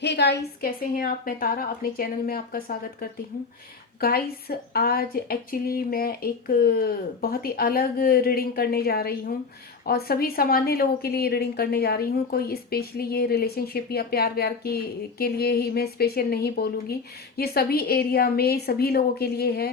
Hey guys, कैसे हैं आप। मैं तारा अपने चैनल में आपका स्वागत करती हूँ। गाइस, आज एक्चुअली मैं एक बहुत ही अलग रीडिंग करने जा रही हूँ और सभी सामान्य लोगों के लिए रीडिंग करने जा रही हूँ। कोई स्पेशली ये रिलेशनशिप या प्यार व्यार के लिए ही मैं स्पेशल नहीं बोलूँगी। ये सभी एरिया में सभी लोगों के लिए है।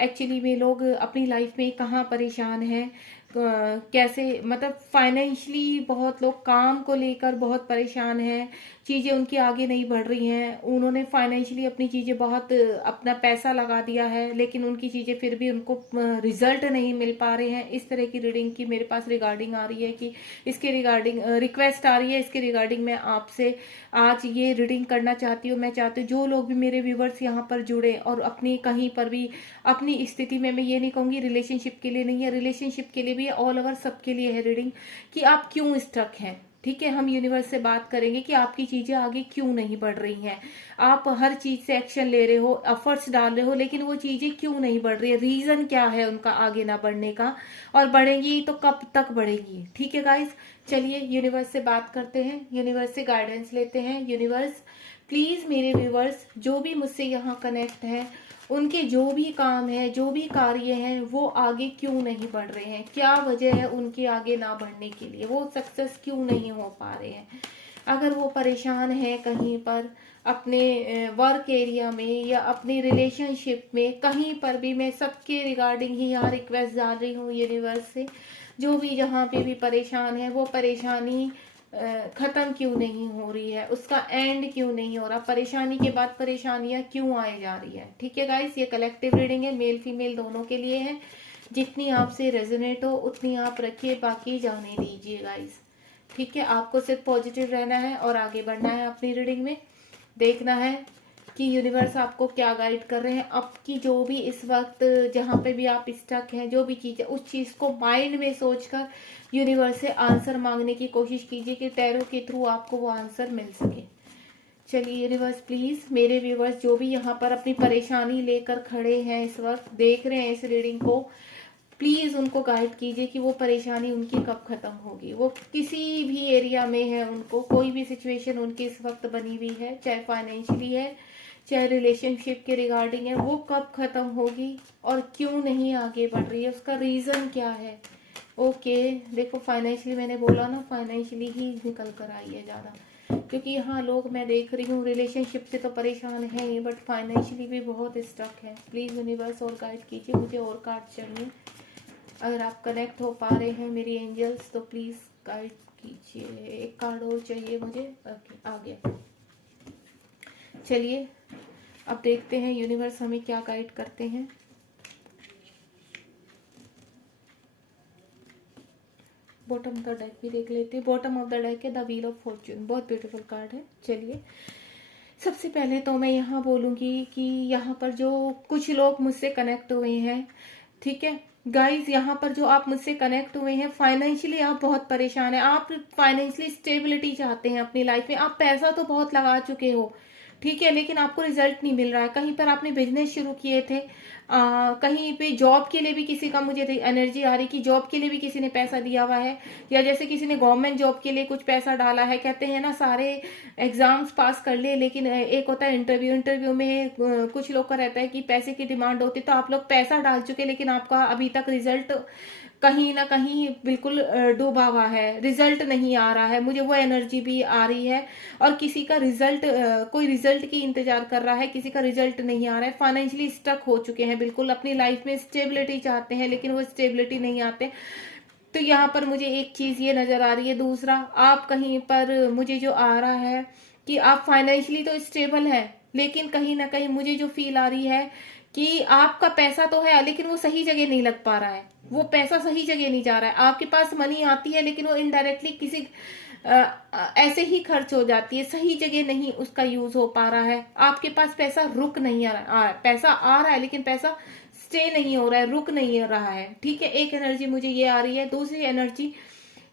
एक्चुअली में लोग अपनी लाइफ में कहाँ परेशान हैं, कैसे मतलब फाइनेंशियली बहुत लोग काम को लेकर बहुत परेशान हैं। चीज़ें उनकी आगे नहीं बढ़ रही हैं। उन्होंने फाइनेंशियली अपनी चीज़ें बहुत अपना पैसा लगा दिया है, लेकिन उनकी चीज़ें फिर भी उनको रिजल्ट नहीं मिल पा रहे हैं। इस तरह की रीडिंग की मेरे पास रिगार्डिंग आ रही है कि इसके रिगार्डिंग रिक्वेस्ट आ रही है। इसके रिगार्डिंग मैं आपसे आज ये रीडिंग करना चाहती हूँ। मैं चाहती हूँ जो लोग भी मेरे व्यूवर्स यहाँ पर जुड़े और अपनी कहीं पर भी अपनी स्थिति में, मैं ये नहीं कहूँगी रिलेशनशिप के लिए नहीं है, रिलेशनशिप के लिए भी ऑल ओवर सबके लिए है रीडिंग, कि आप क्यों स्ट्रक हैं। ठीक है, हम यूनिवर्स से बात करेंगे कि आपकी चीजें आगे क्यों नहीं बढ़ रही हैं। आप हर चीज से एक्शन ले रहे हो, एफर्ट्स डाल रहे हो, लेकिन वो चीजें क्यों नहीं बढ़ रही है, रीजन क्या है उनका आगे ना बढ़ने का, और बढ़ेंगी तो कब तक बढ़ेगी। ठीक है गाइस, चलिए यूनिवर्स से बात करते हैं, यूनिवर्स से गाइडेंस लेते हैं। यूनिवर्स प्लीज मेरे व्यूवर्स जो भी मुझसे यहाँ कनेक्ट हैं, उनके जो भी काम है, जो भी कार्य हैं, वो आगे क्यों नहीं बढ़ रहे हैं, क्या वजह है उनके आगे ना बढ़ने के लिए, वो सक्सेस क्यों नहीं हो पा रहे हैं। अगर वो परेशान है कहीं पर अपने वर्क एरिया में या अपनी रिलेशनशिप में, कहीं पर भी, मैं सबके रिगार्डिंग ही यहाँ रिक्वेस्ट डाल रही हूँ यूनिवर्स से। जो भी जहाँ पे भी परेशान है, वो परेशानी खत्म क्यों नहीं हो रही है, उसका एंड क्यों नहीं हो रहा, परेशानी के बाद परेशानियां क्यों आए जा रही है। ठीक है गाइस, ये कलेक्टिव रीडिंग है, मेल फीमेल दोनों के लिए है। जितनी आपसे रेजोनेट हो उतनी आप रखिए, बाकी जाने दीजिए गाइस। ठीक है, आपको सिर्फ पॉजिटिव रहना है और आगे बढ़ना है अपनी रीडिंग में। देखना है कि यूनिवर्स आपको क्या गाइड कर रहे हैं। आपकी जो भी इस वक्त जहाँ पे भी आप स्टक हैं, जो भी चीज़ है, उस चीज़ को माइंड में सोचकर यूनिवर्स से आंसर मांगने की कोशिश कीजिए कि टैरो के थ्रू आपको वो आंसर मिल सके। चलिए यूनिवर्स प्लीज मेरे व्यूवर्स जो भी यहाँ पर अपनी परेशानी लेकर खड़े हैं, इस वक्त देख रहे हैं इस रीडिंग को, प्लीज उनको गाइड कीजिए कि वो परेशानी उनकी कब खत्म होगी। वो किसी भी एरिया में है, उनको कोई भी सिचुएशन उनकी इस वक्त बनी हुई है, चाहे फाइनेंशियली है, चाहे रिलेशनशिप के रिगार्डिंग है, वो कब खत्म होगी और क्यों नहीं आगे बढ़ रही है, उसका रीजन क्या है। ओके, देखो फाइनेंशियली मैंने बोला ना, फाइनेंशियली ही निकल कर आई है ज़्यादा, क्योंकि यहाँ लोग मैं देख रही हूँ रिलेशनशिप से तो परेशान है ही, बट फाइनेंशियली भी बहुत स्टक है। प्लीज़ यूनिवर्स और गाइड कीजिए, मुझे और कार्ड चाहिए। अगर आप कनेक्ट हो पा रहे हैं मेरी एंजल्स तो प्लीज़ गाइड कीजिए। एक कार्ड और चाहिए मुझे। ओके, आ गया। चलिए अब देखते हैं यूनिवर्स हमें क्या गाइड करते हैं। बॉटम ऑफ द डेक भी देख लेते हैं। बॉटम ऑफ द डेक है द व्हील ऑफ फॉर्च्यून, बहुत ब्यूटीफुल कार्ड है। चलिए सबसे पहले तो मैं यहाँ बोलूँगी कि यहाँ पर जो कुछ लोग मुझसे कनेक्ट हुए हैं, ठीक है गाइज, यहाँ पर जो आप मुझसे कनेक्ट हुए हैं, फाइनेंशियली आप बहुत परेशान हैं, आप फाइनेंशियली स्टेबिलिटी चाहते हैं अपनी लाइफ में, आप पैसा तो बहुत लगा चुके हो, ठीक है, लेकिन आपको रिजल्ट नहीं मिल रहा है। कहीं पर आपने बिजनेस शुरू किए थे, कहीं पे जॉब के लिए भी किसी का मुझे एनर्जी आ रही कि जॉब के लिए भी किसी ने पैसा दिया हुआ है, या जैसे किसी ने गवर्नमेंट जॉब के लिए कुछ पैसा डाला है। कहते हैं ना सारे एग्जाम्स पास कर ले, लेकिन एक होता है इंटरव्यू, इंटरव्यू में कुछ लोग का रहता है कि पैसे की डिमांड होती है, तो आप लोग पैसा डाल चुके लेकिन आपका अभी तक रिजल्ट कहीं ना कहीं बिल्कुल डूबा हुआ है, रिजल्ट नहीं आ रहा है। मुझे वो एनर्जी भी आ रही है, और किसी का रिजल्ट, कोई रिजल्ट की इंतजार कर रहा है, किसी का रिजल्ट नहीं आ रहा है, फाइनेंशियली स्टक हो चुके हैं बिल्कुल, अपनी लाइफ में स्टेबिलिटी चाहते हैं लेकिन वो स्टेबिलिटी नहीं आते। तो यहाँ पर मुझे एक चीज ये नजर आ रही है। दूसरा, आप कहीं पर मुझे जो आ रहा है कि आप फाइनेंशियली तो स्टेबल है, लेकिन कहीं ना कहीं मुझे जो फील आ रही है कि आपका पैसा तो है लेकिन वो सही जगह नहीं लग पा रहा है, वो पैसा सही जगह नहीं जा रहा है। आपके पास मनी आती है लेकिन वो इनडायरेक्टली किसी ऐसे ही खर्च हो जाती है, सही जगह नहीं उसका यूज हो पा रहा है। आपके पास पैसा रुक नहीं आ रहा है, पैसा आ रहा है लेकिन पैसा स्टे नहीं हो रहा है, रुक नहीं रहा है। ठीक है, एक एनर्जी मुझे ये आ रही है। दूसरी एनर्जी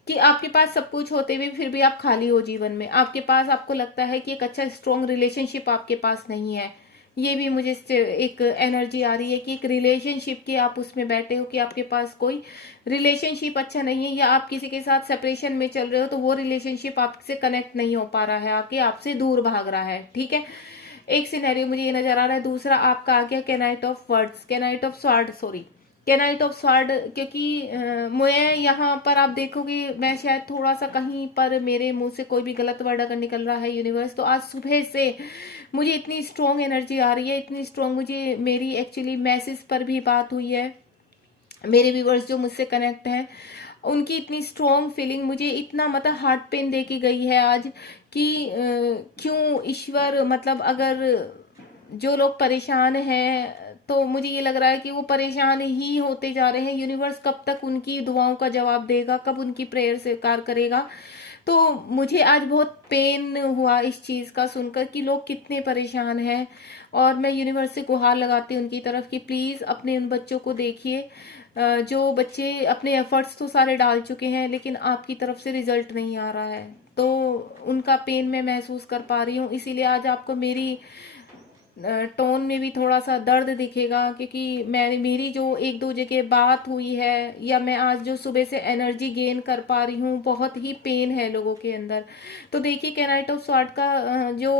कि आपके पास सब कुछ होते हुए फिर भी आप खाली हो जीवन में, आपके पास, आपको लगता है कि एक अच्छा स्ट्रॉन्ग रिलेशनशिप आपके पास नहीं है। ये भी मुझे एक एनर्जी आ रही है कि एक रिलेशनशिप की आप उसमें बैठे हो, कि आपके पास कोई रिलेशनशिप अच्छा नहीं है, या आप किसी के साथ सेपरेशन में चल रहे हो, तो वो रिलेशनशिप आपसे कनेक्ट नहीं हो पा रहा है, आके आपसे दूर भाग रहा है। ठीक है, एक सिनेरियो मुझे ये नजर आ रहा है। दूसरा आपका आ गया knight of words, knight of sword, sorry, knight of sword. क्योंकि मैं यहाँ पर आप देखोगे, मैं शायद थोड़ा सा कहीं पर मेरे मुंह से कोई भी गलत वर्ड अगर निकल रहा है यूनिवर्स, तो आज सुबह से मुझे इतनी स्ट्रॉन्ग एनर्जी आ रही है, इतनी स्ट्रॉन्ग, मुझे मेरी एक्चुअली मैसेज पर भी बात हुई है, मेरे व्यूवर्स जो मुझसे कनेक्ट हैं उनकी इतनी स्ट्रॉन्ग फीलिंग मुझे इतना मतलब हार्ट पेन दे के गई है आज, कि क्यों ईश्वर, मतलब अगर जो लोग परेशान हैं तो मुझे ये लग रहा है कि वो परेशान ही होते जा रहे हैं। यूनिवर्स कब तक उनकी दुआओं का जवाब देगा, कब उनकी प्रेयर स्वीकार करेगा। तो मुझे आज बहुत पेन हुआ इस चीज का सुनकर कि लोग कितने परेशान हैं, और मैं यूनिवर्स से गुहार लगाती हूँ उनकी तरफ कि प्लीज अपने उन बच्चों को देखिए, जो बच्चे अपने एफर्ट्स तो सारे डाल चुके हैं लेकिन आपकी तरफ से रिजल्ट नहीं आ रहा है, तो उनका पेन मैं महसूस कर पा रही हूँ। इसीलिए आज आपको मेरी टोन में भी थोड़ा सा दर्द दिखेगा, क्योंकि मेरी जो एक दो जगह बात हुई है, या मैं आज जो सुबह से एनर्जी गेन कर पा रही हूँ, बहुत ही पेन है लोगों के अंदर। तो देखिए कैनाइट ऑफ स्वॉर्ड का जो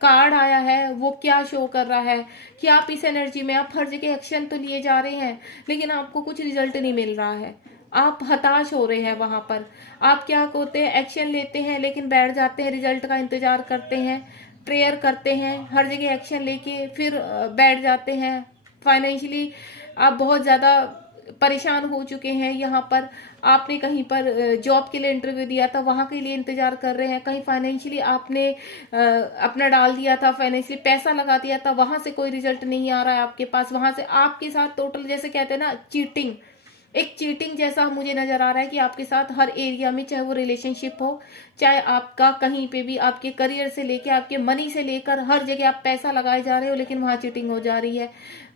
कार्ड आया है वो क्या शो कर रहा है कि आप इस एनर्जी में, आप हर जगह एक्शन तो लिए जा रहे हैं लेकिन आपको कुछ रिजल्ट नहीं मिल रहा है, आप हताश हो रहे हैं। वहां पर आप क्या करते हैं, एक्शन लेते हैं लेकिन बैठ जाते हैं, रिजल्ट का इंतजार करते हैं, प्रेयर करते हैं, हर जगह एक्शन लेके फिर बैठ जाते हैं। फाइनेंशियली आप बहुत ज्यादा परेशान हो चुके हैं। यहाँ पर आपने कहीं पर जॉब के लिए इंटरव्यू दिया था, वहां के लिए इंतजार कर रहे हैं, कहीं फाइनेंशियली आपने अपना डाल दिया था, फाइनेंशियली पैसा लगा दिया था, वहां से कोई रिजल्ट नहीं आ रहा है आपके पास, वहां से आपके साथ टोटल जैसे कहते हैं ना चीटिंग, एक चीटिंग जैसा मुझे नजर आ रहा है कि आपके साथ हर एरिया में, चाहे वो रिलेशनशिप हो, चाहे आपका कहीं पे भी, आपके करियर से लेके आपके मनी से लेकर हर जगह आप पैसा लगाए जा रहे हो लेकिन वहां चीटिंग हो जा रही है।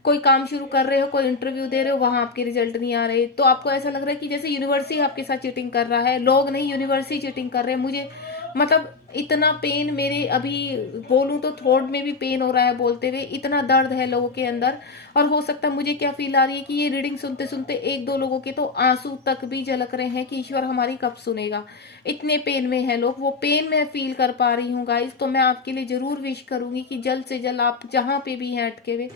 कोई काम शुरू कर रहे हो, कोई इंटरव्यू दे रहे हो, वहां आपके रिजल्ट नहीं आ रहे, तो आपको ऐसा लग रहा है कि जैसे यूनिवर्स ही आपके साथ चीटिंग कर रहा है, लोग नहीं यूनिवर्स ही चीटिंग कर रहे हैं। मुझे मतलब इतना पेन, मेरे अभी बोलूं तो थ्रोट में भी पेन हो रहा है बोलते हुए, इतना दर्द है लोगों के अंदर। और हो सकता है, मुझे क्या फील आ रही है कि ये रीडिंग सुनते सुनते एक दो लोगों के तो आंसू तक भी झलक रहे हैं कि ईश्वर हमारी कब सुनेगा, इतने पेन में है लोग। वो पेन मैं फील कर पा रही हूँ गाइस, तो मैं आपके लिए जरूर विश करूंगी कि जल्द से जल्द आप जहां पे भी हैं अटके हुए,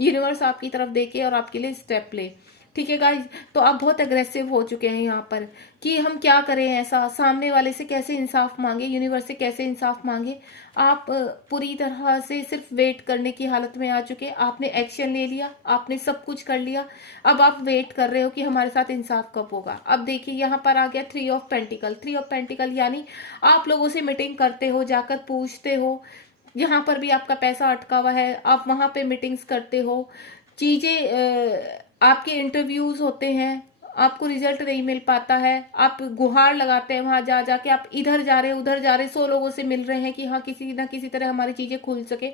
यूनिवर्स आपकी तरफ देखे और आपके लिए स्टेप ले। ठीक है गाइज, तो आप बहुत अग्रेसिव हो चुके हैं यहाँ पर कि हम क्या करें, ऐसा सामने वाले से कैसे इंसाफ मांगे, यूनिवर्स से कैसे इंसाफ मांगे। आप पूरी तरह से सिर्फ वेट करने की हालत में आ चुके, आपने एक्शन ले लिया, आपने सब कुछ कर लिया, अब आप वेट कर रहे हो कि हमारे साथ इंसाफ कब होगा। अब देखिए यहाँ पर आ गया three of pentacle, three of pentacle यानी आप लोगों से मीटिंग करते हो, जाकर पूछते हो, जहां पर भी आपका पैसा अटका हुआ है आप वहां पे मीटिंग्स करते हो, चीजें आपके इंटरव्यूज होते हैं, आपको रिजल्ट नहीं मिल पाता है, आप गुहार लगाते हैं वहां जा जाके, आप इधर जा रहे उधर जा रहे, 100 लोगों से मिल रहे हैं कि हाँ किसी ना किसी तरह हमारी चीजें खुल सके।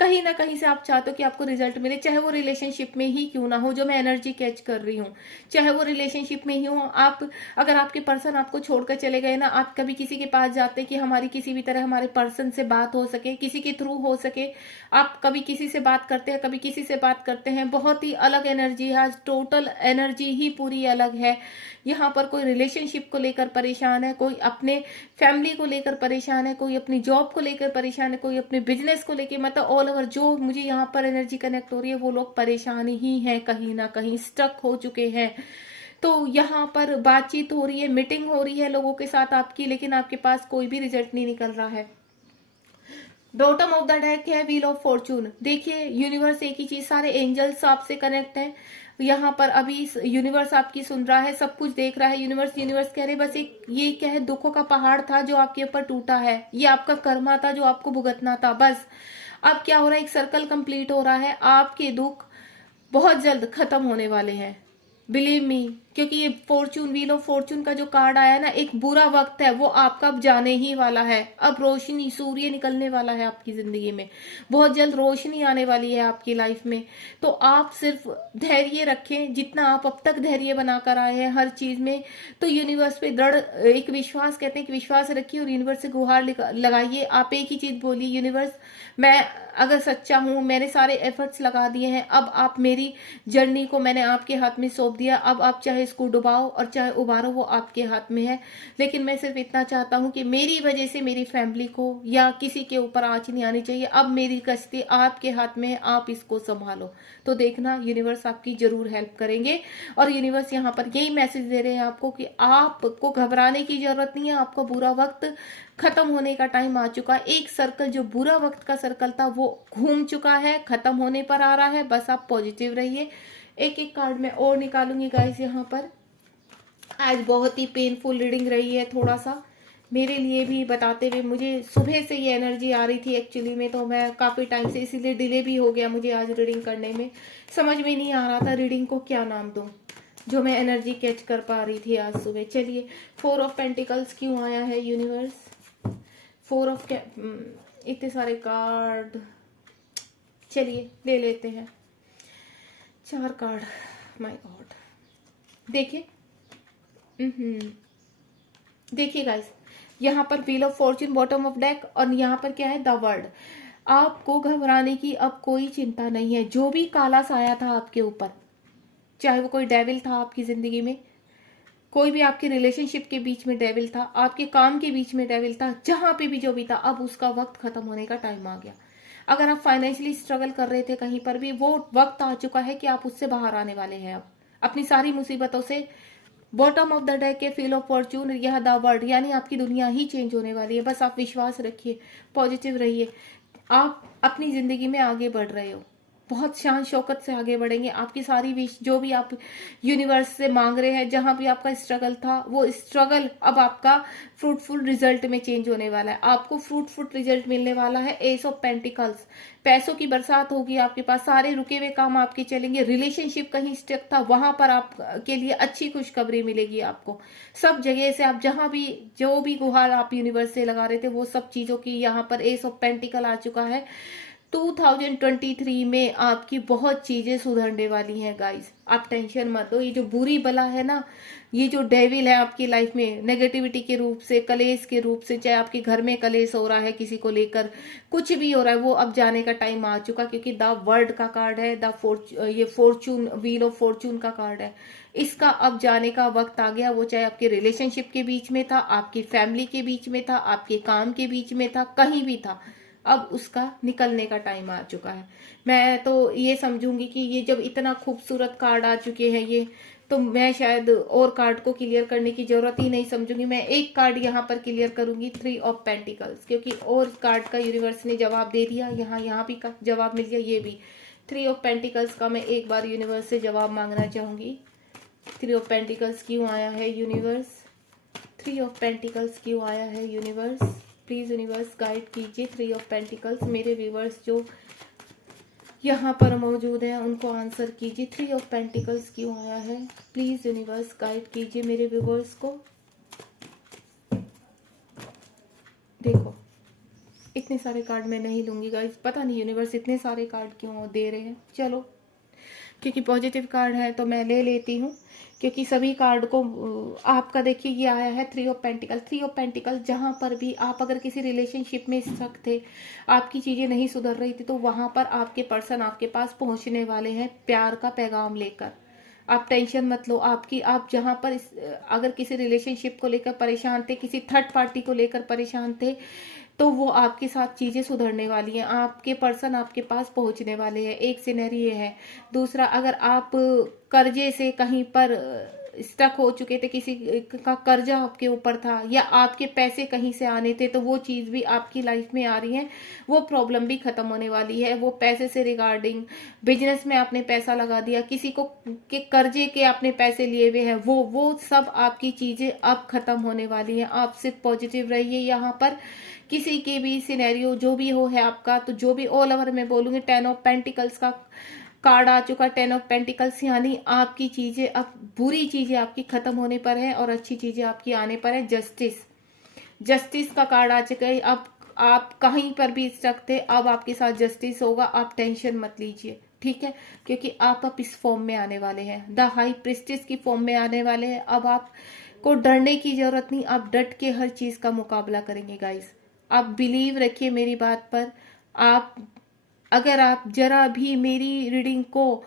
कहीं ना कहीं से आप चाहते हो कि आपको रिजल्ट मिले, चाहे वो रिलेशनशिप में ही क्यों ना हो, जो मैं एनर्जी कैच कर रही हूँ, चाहे वो रिलेशनशिप में ही हो। आप अगर आपके पर्सन आपको छोड़कर चले गए ना, आप कभी किसी के पास जाते कि हमारी किसी भी तरह हमारे पर्सन से बात हो सके, किसी के थ्रू हो सके, आप कभी किसी से बात करते हैं, कभी किसी से बात करते हैं, बहुत ही अलग एनर्जी है आज, टोटल एनर्जी ही पूरी अलग है। यहाँ पर कोई रिलेशनशिप को लेकर परेशान है, कोई अपने फैमिली को लेकर परेशान है, कोई अपनी जॉब को लेकर परेशान है, कोई अपने बिजनेस को लेकर, मतलब ऑल ओवर जो मुझे यहाँ पर एनर्जी कनेक्ट हो रही है वो लोग परेशान ही हैं, कहीं ना कहीं स्टक हो चुके हैं। तो यहाँ पर बातचीत हो रही है, मीटिंग हो रही है लोगों के साथ आपकी, लेकिन आपके पास कोई भी रिजल्ट नहीं निकल रहा है। बॉटम ऑफ द डेक है व्हील ऑफ फॉर्चून। देखिए यूनिवर्स एक ही चीज, सारे एंजल्स आपसे कनेक्ट हैं यहाँ पर, अभी यूनिवर्स आपकी सुन रहा है, सब कुछ देख रहा है। यूनिवर्स कह रहे बस एक ये क्या है, दुखों का पहाड़ था जो आपके ऊपर टूटा है, ये आपका कर्मा था जो आपको भुगतना था, बस अब क्या हो रहा है, एक सर्कल कंप्लीट हो रहा है, आपके दुख बहुत जल्द खत्म होने वाले हैं। बिलीव मी, क्योंकि ये फॉर्चून, व्हील ऑफ फॉर्चून का जो कार्ड आया ना, एक बुरा वक्त है वो आपका अब जाने ही वाला है। अब रोशनी, सूर्य निकलने वाला है आपकी जिंदगी में, बहुत जल्द रोशनी आने वाली है आपकी लाइफ में। तो आप सिर्फ धैर्य रखें, जितना आप अब तक धैर्य बनाकर आए हैं हर चीज में। तो यूनिवर्स पे दृढ़ एक विश्वास, कहते हैं कि विश्वास रखिए और यूनिवर्स से गुहार लगाइए। आप एक ही चीज बोलिए, यूनिवर्स मैं अगर सच्चा हूं, मैंने सारे एफर्ट्स लगा दिए हैं, अब आप मेरी जर्नी को मैंने आपके हाथ में सौंप दिया। अब आप चाहे इसको डुबाओ और चाहे उबारो, वो आपके हाथ में है। लेकिन मैं सिर्फ इतना चाहता हूं कि मेरी वजह से मेरी फैमिली को या किसी के ऊपर आंच नहीं आनी चाहिए। अब मेरी कश्ती आपके हाथ में है, आप इसको संभालो। तो देखना, यूनिवर्स आपकी जरूर हेल्प करेंगे। और यूनिवर्स यहाँ पर यही मैसेज दे रहे हैं आपको कि आपको घबराने की जरूरत नहीं है। आपका बुरा वक्त खत्म होने का टाइम आ चुका है। एक सर्कल, जो बुरा वक्त का सर्कल था, वो घूम चुका है, खत्म होने पर आ रहा है। बस आप पॉजिटिव रहिए। एक एक कार्ड मैं और निकालूंगी गाइस। यहाँ पर आज बहुत ही पेनफुल रीडिंग रही है, थोड़ा सा मेरे लिए भी बताते हुए। मुझे सुबह से ये एनर्जी आ रही थी एक्चुअली में, तो मैं काफी टाइम से, इसीलिए डिले भी हो गया मुझे आज रीडिंग करने में। समझ में नहीं आ रहा था रीडिंग को क्या नाम दूं, जो मैं एनर्जी कैच कर पा रही थी आज सुबह। चलिए, 4 ऑफ पेंटिकल्स क्यों आया है यूनिवर्स? 4 ऑफ, इतने सारे कार्ड, चलिए ले लेते हैं 4 कार्ड। माय गॉड, देखिए, देखिए गाइस, यहाँ पर wheel of Fortune bottom of deck, और यहाँ पर क्या है, द वर्ल्ड। आपको घबराने की अब कोई चिंता नहीं है। जो भी काला साया था आपके ऊपर, चाहे वो कोई डेविल था आपकी जिंदगी में, कोई भी आपके रिलेशनशिप के बीच में डेविल था, आपके काम के बीच में डेविल था, जहां पे भी जो भी था, अब उसका वक्त खत्म होने का टाइम आ गया। अगर आप फाइनेंशियली स्ट्रगल कर रहे थे कहीं पर भी, वो वक्त आ चुका है कि आप उससे बाहर आने वाले हैं। अब अपनी सारी मुसीबतों से। बॉटम ऑफ द डेक के फील ऑफ फॉर्चून, यह द वर्ल्ड, यानी आपकी दुनिया ही चेंज होने वाली है। बस आप विश्वास रखिए, पॉजिटिव रहिए। आप अपनी जिंदगी में आगे बढ़ रहे हो, बहुत शान शौकत से आगे बढ़ेंगे। आपकी सारी विश, जो भी आप यूनिवर्स से मांग रहे हैं, जहां भी आपका स्ट्रगल था, वो स्ट्रगल अब आपका फ्रूटफुल रिजल्ट में चेंज होने वाला है। आपको फ्रूटफुल रिजल्ट मिलने वाला है। एस ऑफ पेंटिकल्स, पैसों की बरसात होगी आपके पास, सारे रुके हुए काम आपके चलेंगे। रिलेशनशिप कहीं स्टक था, वहां पर आप के लिए अच्छी खुशखबरी मिलेगी आपको। सब जगह से आप जहां भी, जो भी गुहार आप यूनिवर्स से लगा रहे थे, वो सब चीजों की यहाँ पर एस ऑफ पेंटिकल आ चुका है। 2023 में आपकी बहुत चीजें सुधरने वाली हैं गाइस। आप टेंशन मत लो। ये जो बुरी बला है ना, ये जो डेविल है आपकी लाइफ में, नेगेटिविटी के रूप से, कलेश के रूप से, चाहे आपके घर में कलेश हो रहा है किसी को लेकर, कुछ भी हो रहा है, वो अब जाने का टाइम आ चुका। क्योंकि द वर्ल्ड का कार्ड है, ये फॉर्चून, व्हील ऑफ फॉर्चून का कार्ड है। इसका अब जाने का वक्त आ गया। वो चाहे आपके रिलेशनशिप के बीच में था, आपकी फैमिली के बीच में था, आपके काम के बीच में था, कहीं भी था, अब उसका निकलने का टाइम आ चुका है। मैं तो ये समझूंगी कि ये जब इतना खूबसूरत कार्ड आ चुके हैं ये, तो मैं शायद और कार्ड को क्लियर करने की जरूरत ही नहीं समझूंगी। मैं एक कार्ड यहाँ पर क्लियर करूंगी, 3 ऑफ पेंटिकल्स, क्योंकि और कार्ड का यूनिवर्स ने जवाब दे दिया। यहाँ भी का जवाब मिल गया, ये भी 3 ऑफ पेंटिकल्स का मैं एक बार यूनिवर्स से जवाब मांगना चाहूंगी। 3 ऑफ पेंटिकल्स क्यों आया है यूनिवर्स? 3 ऑफ पेंटिकल्स क्यों आया है यूनिवर्स? प्लीज यूनिवर्स गाइड कीजिए। 3 ऑफ पेंटिकल्स, मेरे व्यूवर्स जो यहाँ पर मौजूद हैं उनको आंसर कीजिए। 3 ऑफ पेंटिकल्स क्यों आया है? प्लीज यूनिवर्स गाइड कीजिए मेरे व्यूवर्स को। देखो, इतने सारे कार्ड मैं नहीं लूंगी गाइस, पता नहीं यूनिवर्स इतने सारे कार्ड क्यों दे रहे हैं। चलो, क्योंकि पॉजिटिव कार्ड है तो मैं ले लेती हूँ, क्योंकि सभी कार्ड को आपका देखिए ये आया है 3 ऑफ पेंटिकल। 3 ऑफ पेंटिकल, जहां पर भी आप अगर किसी रिलेशनशिप में स्टक थे, आपकी चीजें नहीं सुधर रही थी, तो वहां पर आपके पर्सन आपके पास पहुंचने वाले हैं प्यार का पैगाम लेकर। आप टेंशन मत लो। आप जहां पर अगर किसी रिलेशनशिप को लेकर परेशान थे, किसी थर्ड पार्टी को लेकर परेशान थे, तो वो आपके साथ चीजें सुधरने वाली हैं। आपके पर्सन आपके पास पहुंचने वाले हैं। एक सिनेरियो ये है। दूसरा, अगर आप कर्जे से कहीं पर स्टक हो चुके थे, किसी का कर्जा आपके ऊपर था, या आपके पैसे कहीं से आने थे, तो वो चीज भी आपकी लाइफ में आ रही है। वो प्रॉब्लम भी खत्म होने वाली है। वो पैसे से रिगार्डिंग, बिजनेस में आपने पैसा लगा दिया, किसी को के कर्जे के आपने पैसे लिए हुए हैं, वो सब आपकी चीजें अब खत्म होने वाली है। आप सिर्फ पॉजिटिव रहिए। यहाँ पर किसी के भी सिनेरियो जो भी हो है आपका, तो जो भी ऑल ओवर मैं बोलूंगी, 10 ऑफ पेंटिकल्स का कार्ड आ चुका 10 ऑफ पेंटिकल्स, यानी आपकी चीजें अब, बुरी चीजें आपकी खत्म होने पर है और अच्छी चीजें आपकी आने पर है। जस्टिस का कार्ड आ चुका है। अब आप कहीं पर भी स्टक थे, अब आपके साथ जस्टिस होगा, आप टेंशन मत लीजिए, ठीक है, क्योंकि आप अब इस फॉर्म में आने वाले हैं, द हाई प्रिस्टेस की फॉर्म में आने वाले हैं। अब आपको डरने की जरूरत नहीं, आप डट के हर चीज का मुकाबला करेंगे गाइस। आप बिलीव रखिए मेरी बात पर। आप अगर आप जरा भी मेरी रीडिंग को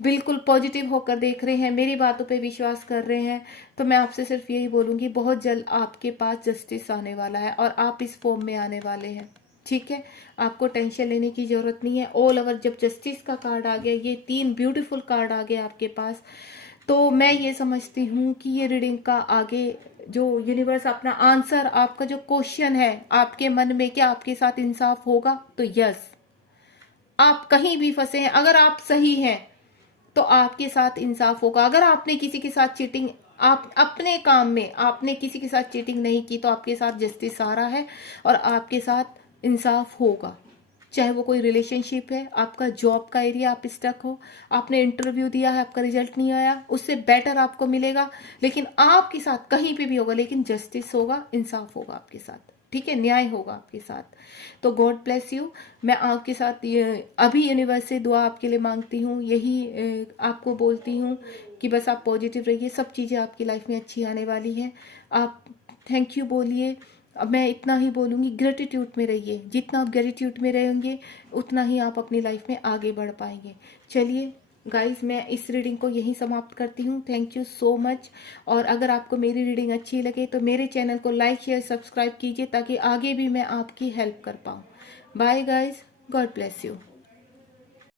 बिल्कुल पॉजिटिव होकर देख रहे हैं, मेरी बातों पे विश्वास कर रहे हैं, तो मैं आपसे सिर्फ यही बोलूंगी, बहुत जल्द आपके पास जस्टिस आने वाला है और आप इस फॉर्म में आने वाले हैं, ठीक है। आपको टेंशन लेने की जरूरत नहीं है। ऑल ओवर जब जस्टिस का कार्ड आ गया, ये 3 ब्यूटीफुल कार्ड आ गए आपके पास, तो मैं ये समझती हूँ कि ये रीडिंग का आगे जो यूनिवर्स अपना आंसर, आपका जो क्वेश्चन है आपके मन में, क्या आपके साथ इंसाफ होगा, तो यस, आप कहीं भी फंसे हैं, अगर आप सही हैं तो आपके साथ इंसाफ होगा। अगर आपने किसी के साथ चीटिंग, आप अपने काम में आपने किसी के साथ चीटिंग नहीं की, तो आपके साथ जस्टिस आ रहा है और आपके साथ इंसाफ होगा। चाहे वो कोई रिलेशनशिप है, आपका जॉब का एरिया, आप स्टक हो, आपने इंटरव्यू दिया है, आपका रिजल्ट नहीं आया, उससे बेटर आपको मिलेगा, लेकिन आपके साथ कहीं पे भी होगा, लेकिन जस्टिस होगा, इंसाफ होगा आपके साथ, ठीक है, न्याय होगा आपके साथ। तो गॉड ब्लेस यू। मैं आपके साथ अभी यूनिवर्स से दुआ आपके लिए मांगती हूँ, यही आपको बोलती हूँ कि बस आप पॉजिटिव रहिए, सब चीज़ें आपकी लाइफ में अच्छी आने वाली हैं। आप थैंक यू बोलिए। अब मैं इतना ही बोलूँगी, ग्रेटिट्यूड में रहिए, जितना आप ग्रेटिट्यूड में रहेंगे उतना ही आप अपनी लाइफ में आगे बढ़ पाएंगे। चलिए गाइस, मैं इस रीडिंग को यहीं समाप्त करती हूँ। Thank you so much. और अगर आपको मेरी रीडिंग अच्छी लगे तो मेरे चैनल को लाइक शेयर सब्सक्राइब कीजिए, ताकि आगे भी मैं आपकी हेल्प कर पाऊँ। Bye guys, God bless you.